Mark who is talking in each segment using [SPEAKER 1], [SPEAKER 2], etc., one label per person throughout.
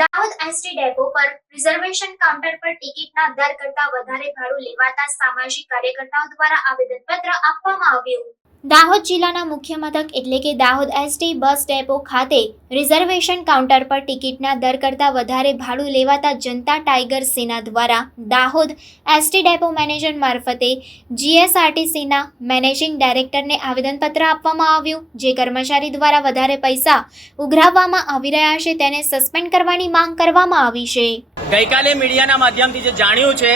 [SPEAKER 1] Dahod ST depot પર reservation counter પર ટિકિટના દર કરતા વધારે ભાડું લેવાતા સામાજિક કાર્યકર્તાઓ દ્વારા આવેદનપત્ર આપવામાં આવ્યું. દાહોદ જિલ્લાના મુખ્ય મથક એટલે કે દાહોદ એસટી બસ ડેપો ખાતે રિઝર્વેશન કાઉન્ટર પર ટિકિટના દર કરતાં વધારે ભાડું લેવાતા જનતા ટાઈગર સેના દ્વારા દાહોદ એસટી ડેપો મેનેજર મારફતે જીએસઆરટીસીના મેનેજિંગ ડાયરેક્ટરને આવેદનપત્ર આપવામાં આવ્યું, જે કર્મચારી દ્વારા વધારે પૈસા ઉઘરાવવામાં આવી રહ્યા છે તેને સસ્પેન્ડ કરવાની માંગ કરવામાં આવી છે.
[SPEAKER 2] ગઈકાલે મીડિયાના માધ્યમથી જે જાણ્યું છે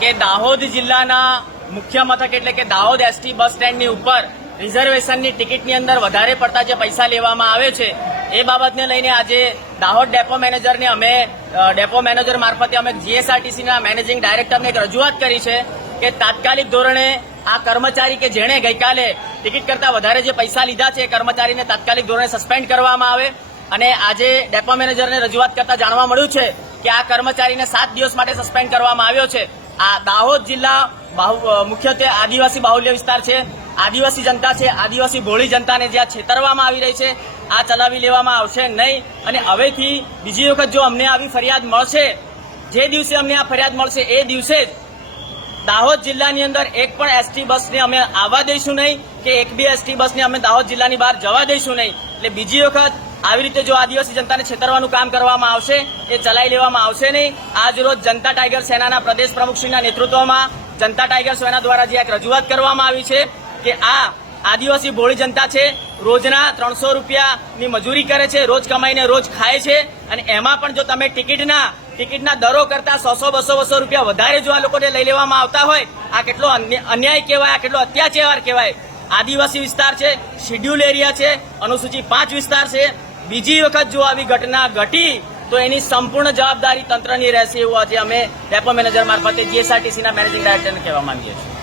[SPEAKER 2] કે દાહોદ જિલ્લાના મુખ્ય મથક એટલે કે દાહોદ એસટી બસ સ્ટેન્ડની ઉપર રિઝર્વેશનની ટિકિટની અંદર વધારે પડતા જે પૈસા લેવામાં આવે છે, એ બાબતને લઈને આજે દાહોદ ડેપો મેનેજરને અમે ડેપો મેનેજર મારફતે અમે જીએસઆરટીસીના મેનેજિંગ ડાયરેક્ટરને એક રજૂઆત કરી છે કે તાત્કાલિક ધોરણે આ કર્મચારી કે જેણે ગઈકાલે ટિકિટ કરતા વધારે જે પૈસા લીધા છે, એ કર્મચારીને તાત્કાલિક ધોરણે સસ્પેન્ડ કરવામાં આવે. અને આજે ડેપો મેનેજરને રજૂઆત કરતા જાણવા મળ્યું છે કે આ કર્મચારીને સાત દિવસ માટે સસ્પેન્ડ કરવામાં આવ્યો છે. આ દાહોદ જિલ્લા મુખ્યત્વે આદિવાસી બાહુલ્ય વિસ્તાર છે. આદિવાસી જનતા છે. આદિવાસી ભોળી જનતાને જ્યાં છેતરવામાં આવી રહી છે, આ ચલાવી લેવામાં આવશે નહીં. અને હવેથી બીજી વખત જો અમને આવી ફરિયાદ મળશે, જે દિવસે અમને આ ફરિયાદ મળશે એ દિવસે જ દાહોદ જિલ્લાની અંદર એક પણ એસટી બસને અમે આવવા દઈશું નહીં કે એક બી એસટી બસને અમે દાહોદ જિલ્લાની બહાર જવા દઈશું નહીં. એટલે બીજી વખત આવી રીતે જો આદિવાસી જનતાને છેતરવાનું કામ કરવામાં આવશે, એ ચલાવી લેવામાં આવશે નહીં. આજ રોજ જનતા ટાઈગર સેનાના પ્રદેશ પ્રમુખશ્રીના નેતૃત્વમાં જનતા ટાઈગર સેના દ્વારા જે એક રજૂઆત કરવામાં આવી છે કે આ આદિવાસી ભોળી જનતા છે, રોજના ત્રણસો રૂપિયાની મજૂરી કરે છે, રોજ કમાઈને રોજ ખાય છે અને એમાં પણ જો તમે ટિકિટના ટિકિટના દરો કરતા સો સો, બસો બસો રૂપિયા વધારે જો આ લોકોને લઈ લેવામાં આવતા હોય, આ કેટલો અન્ય- અન્યાય કહેવાય, આ કેટલો અત્યાચાર કહેવાય. આદિવાસી વિસ્તાર છે, શિડ્યુલ એરિયા છે, અનુસૂચિ પાંચ વિસ્તાર છે બીજી વખત જો આવી ઘટના ઘટી, તો એની સંપૂર્ણ જવાબદારી તંત્રની રહેશે એવું આજે અમે ડેપો મેનેજર મારફતે જીએસઆરટીસીના મેનેજિંગ ડાયરેક્ટરને કહેવા માંગીએ છીએ.